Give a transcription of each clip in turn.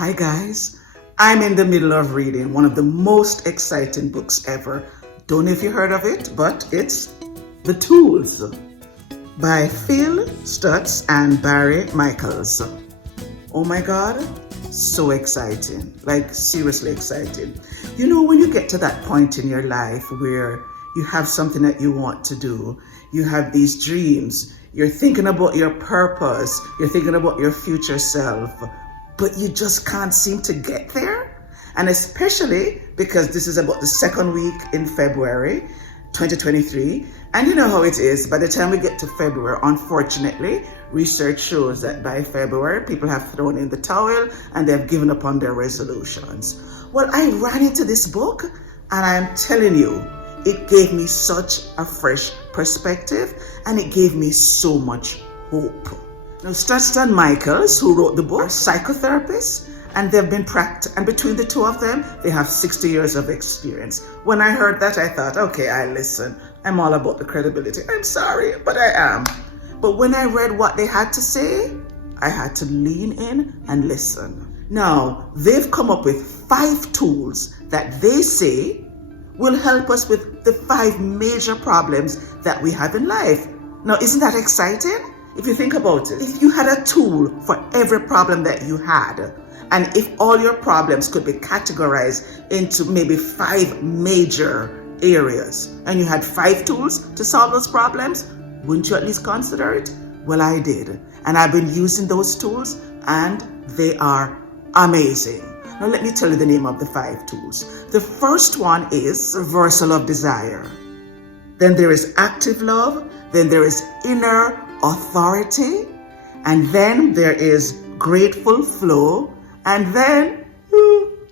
Hi guys, I'm in the middle of reading one of the most exciting books ever. Don't know if you heard of it, but it's The Tools by Phil Stutz and Michels. Oh my God, so exciting, like seriously exciting. You know, when you get to that point in your life where you have something that you want to do, you have these dreams, you're thinking about your purpose, you're thinking about your future self, but you just can't seem to get there. And especially because this is about the second week in February 2023. And you know how it is, by the time we get to February, unfortunately, research shows that by February, people have thrown in the towel and they've given up on their resolutions. Well, I ran into this book and I'm telling you, it gave me such a fresh perspective and it gave me so much hope. Now, Stutz and Michels, who wrote the book, are psychotherapists, and they've been and between the two of them, they have 60 years of experience. When I heard that, I thought, okay, I listen. I'm all about the credibility. I'm sorry, but I am. But when I read what they had to say, I had to lean in and listen. Now, they've come up with 5 tools that they say will help us with the 5 major problems that we have in life. Now, isn't that exciting? If you think about it, if you had a tool for every problem that you had, and if all your problems could be categorized into maybe 5 major areas, and you had 5 tools to solve those problems, wouldn't you at least consider it? Well, I did. And I've been using those tools, and they are amazing. Now, let me tell you the name of the 5 tools. The first one is reversal of desire. Then there is active love. Then there is inner authority, and then there is grateful flow, and then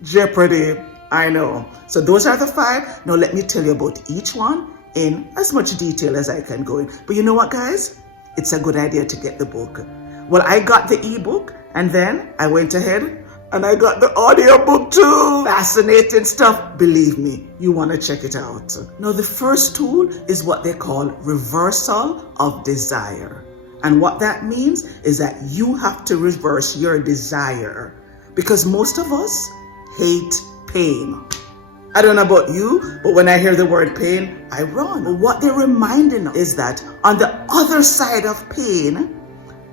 jeopardy. I know. So those are the 5. Now let me tell you about each one in as much detail as I can go in. But you know what, guys? It's a good idea to get the book. Well, I got the ebook, and then I went ahead and I got the audiobook too. Fascinating stuff. Believe me, you want to check it out. Now, the first tool is what they call reversal of desire. And what that means is that you have to reverse your desire, because most of us hate pain. I don't know about you, but when I hear the word pain, I run. But what they're reminding us is that on the other side of pain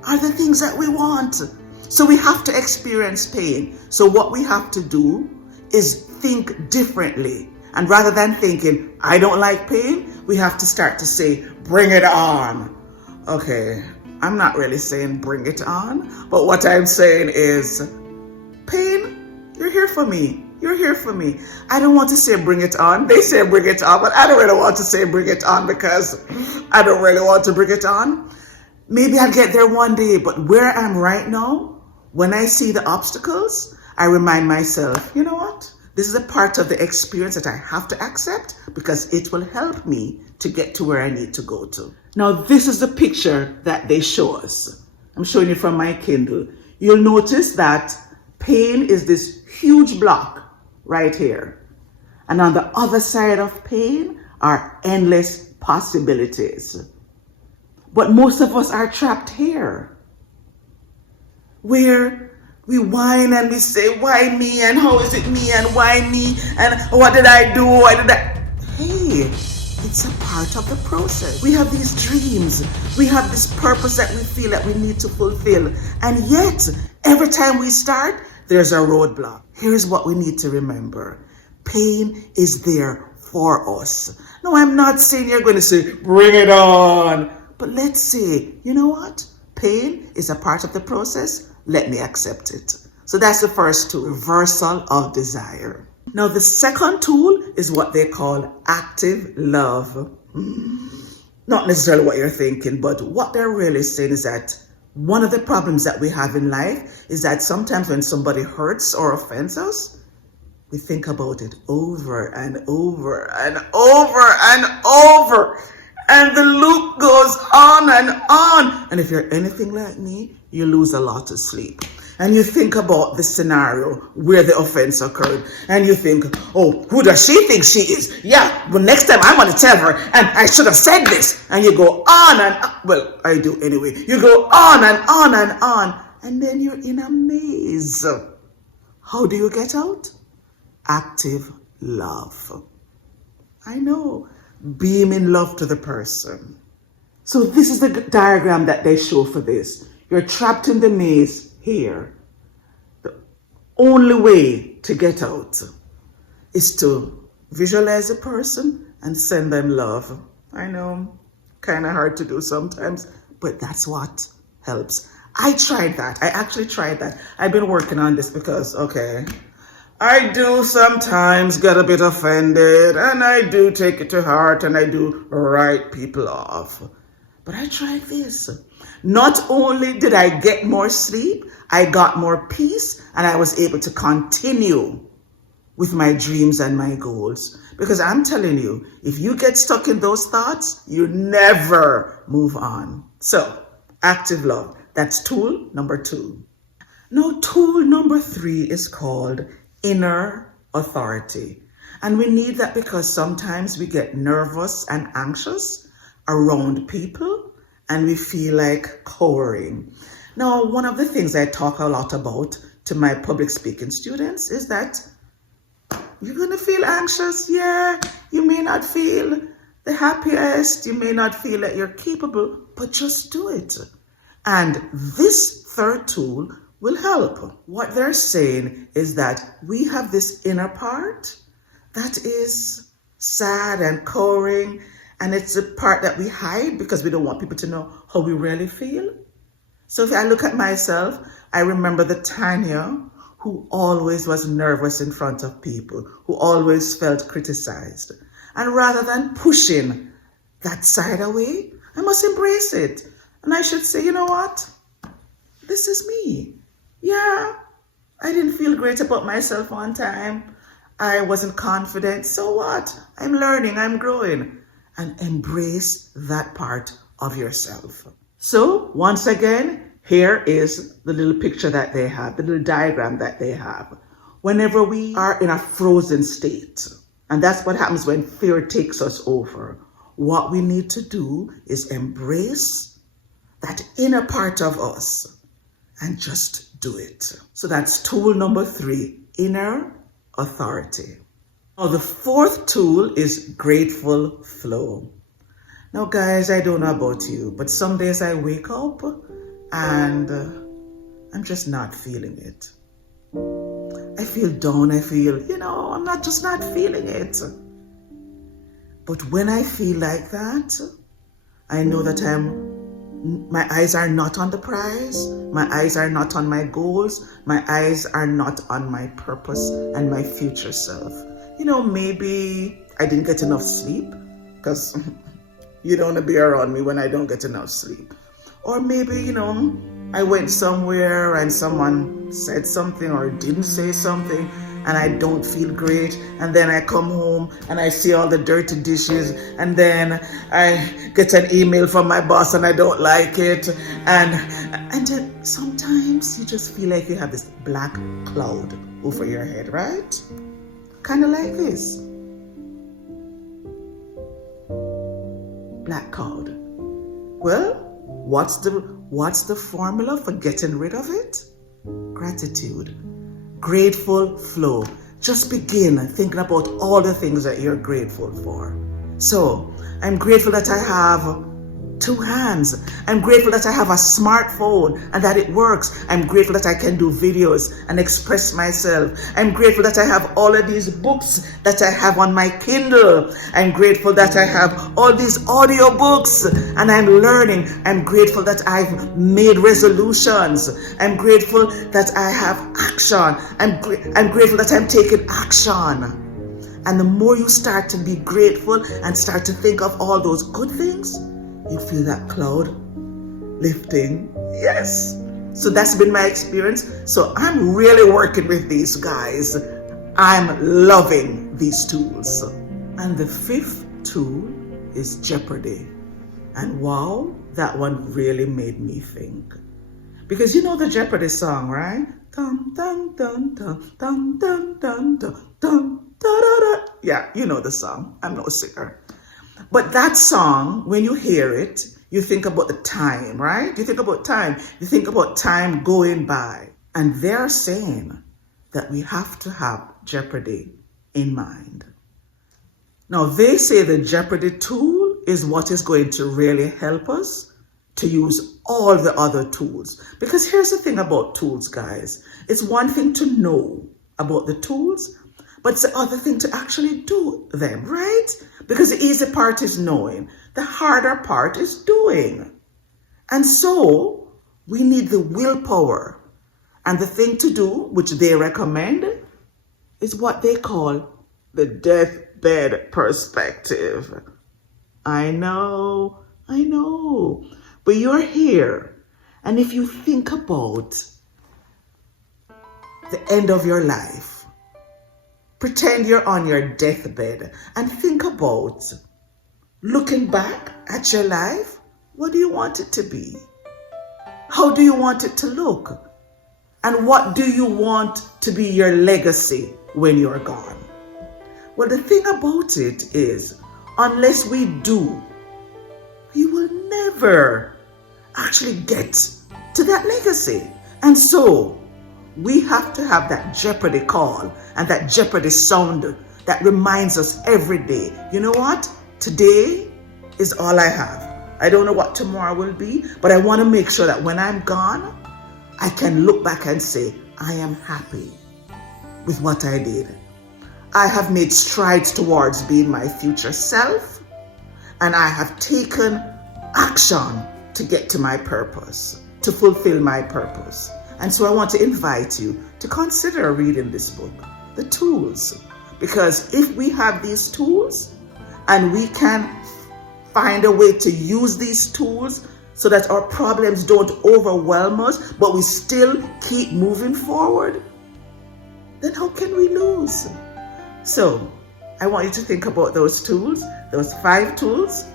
are the things that we want. So we have to experience pain. So what we have to do is think differently. And rather than thinking, I don't like pain, we have to start to say, bring it on. Okay, I'm not really saying bring it on, but what I'm saying is, pain, you're here for me. You're here for me. I don't want to say bring it on. They say bring it on, but I don't really want to say bring it on because I don't really want to bring it on. Maybe I'll get there one day, but where I am right now, when I see the obstacles, I remind myself, you know what? This is a part of the experience that I have to accept because it will help me to get to where I need to go to. Now, this is the picture that they show us. I'm showing you from my Kindle. You'll notice that pain is this huge block right here. And on the other side of pain are endless possibilities. But most of us are trapped here, where we whine and we say, why me, and how is it me, and why me, and what did I do, why did I... Hey, it's a part of the process. We have these dreams. We have this purpose that we feel that we need to fulfill. And yet, every time we start, there's a roadblock. Here's what we need to remember. Pain is there for us. No, I'm not saying you're going to say, bring it on. But let's say, you know what? Pain is a part of the process. Let me accept it. So that's the first tool, reversal of desire. Now, the second tool is what they call active love. Not necessarily what you're thinking, but what they're really saying is that one of the problems that we have in life is that sometimes when somebody hurts or offends us, we think about it over and over and over and over. And the loop goes on and on. And if you're anything like me, you lose a lot of sleep. And you think about the scenario where the offense occurred. And you think, oh, who does she think she is? Yeah, but next time I'm going to tell her, and I should have said this. And you go on and on. Well, I do anyway. You go on and on and on. And then you're in a maze. How do you get out? Active love. I know. Beam in love to the person. So this is the diagram that they show for this. You're trapped in the maze here. The only way to get out is to visualize a person and send them love. I know, kind of hard to do sometimes, but that's what helps. I tried that. I actually tried that. I've been working on this because, okay, I do sometimes get a bit offended and I do take it to heart and I do write people off. But I tried this. Not only did I get more sleep, I got more peace and I was able to continue with my dreams and my goals. Because I'm telling you, if you get stuck in those thoughts, you never move on. So, active love. That's tool number 2. Now, tool number 3 is called inner authority. And we need that because sometimes we get nervous and anxious around people and we feel like cowering. Now, one of the things I talk a lot about to my public speaking students is that you're going to feel anxious. Yeah, you may not feel the happiest. You may not feel that you're capable, but just do it. And this third tool will help. What they're saying is that we have this inner part that is sad and cowering, and it's a part that we hide because we don't want people to know how we really feel. So if I look at myself, I remember the Tanya who always was nervous in front of people, who always felt criticized. And rather than pushing that side away, I must embrace it. And I should say, you know what? This is me. Yeah, I didn't feel great about myself one time. I wasn't confident. So what? I'm learning, I'm growing. And embrace that part of yourself. So once again, here is the little picture that they have, the little diagram that they have. Whenever we are in a frozen state, and that's what happens when fear takes us over, what we need to do is embrace that inner part of us and just do it. So that's tool number 3, inner authority. Now the 4th tool is grateful flow. Now guys, I don't know about you, but some days I wake up and I'm just not feeling it. I feel down, I feel, I'm not feeling it. But when I feel like that, I know that my eyes are not on the prize, my eyes are not on my goals, my eyes are not on my purpose and my future self. Maybe I didn't get enough sleep, because you don't want to be around me when I don't get enough sleep. Or maybe, I went somewhere and someone said something or didn't say something and I don't feel great, and then I come home and I see all the dirty dishes, and then I get an email from my boss and I don't like it, and sometimes you just feel like you have this black cloud over your head, right? Kind of like this. Black cloud. Well, what's the formula for getting rid of it? Gratitude. Grateful flow. Just begin thinking about all the things that you're grateful for. So, I'm grateful that I have 2 hands. I'm grateful that I have a smartphone and that it works. I'm grateful that I can do videos and express myself. I'm grateful that I have all of these books that I have on my Kindle. I'm grateful that I have all these audio books and I'm learning. I'm grateful that I've made resolutions. I'm grateful that I have action. I'm grateful that I'm taking action. And the more you start to be grateful and start to think of all those good things, you feel that cloud lifting. Yes. So that's been my experience. So I'm really working with these guys. I'm loving these tools. And the 5th tool is Jeopardy. And wow, that one really made me think. Because you know the Jeopardy song, right? Dun, dun, dun, dun, dun, dun, dun, dun, dun, da, da, da. Yeah, you know the song. I'm no singer. But that song, when you hear it, you think about the time, right? You think about time. You think about time going by. And they're saying that we have to have jeopardy in mind. Now, they say the jeopardy tool is what is going to really help us to use all the other tools. Because here's the thing about tools, guys. It's one thing to know about the tools, but it's the other thing to actually do them, right? Because the easy part is knowing. The harder part is doing. And so we need the willpower. And the thing to do, which they recommend, is what they call the deathbed perspective. I know. But you're here. And if you think about the end of your life, pretend you're on your deathbed and think about looking back at your life. What do you want it to be? How do you want it to look? And what do you want to be your legacy when you're gone? Well, the thing about it is, unless we do, we will never actually get to that legacy. And so we have to have that jeopardy call and that jeopardy sound that reminds us every day, you know what? Today is all I have. I don't know what tomorrow will be, but I want to make sure that when I'm gone, I can look back and say, I am happy with what I did. I have made strides towards being my future self, and I have taken action to get to my purpose, to fulfill my purpose. And so I want to invite you to consider reading this book, The Tools, because if we have these tools and we can find a way to use these tools so that our problems don't overwhelm us, but we still keep moving forward, then how can we lose? So I want you to think about those tools, those 5 tools.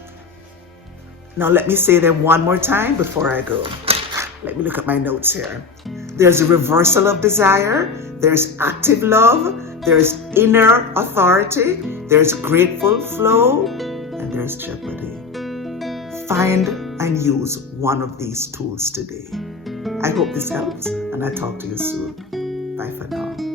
Now let me say them one more time before I go. Let me look at my notes here. There's a reversal of desire, there's active love, there's inner authority, there's grateful flow, and there's jeopardy. Find and use one of these tools today. I hope this helps, and I'll talk to you soon. Bye for now.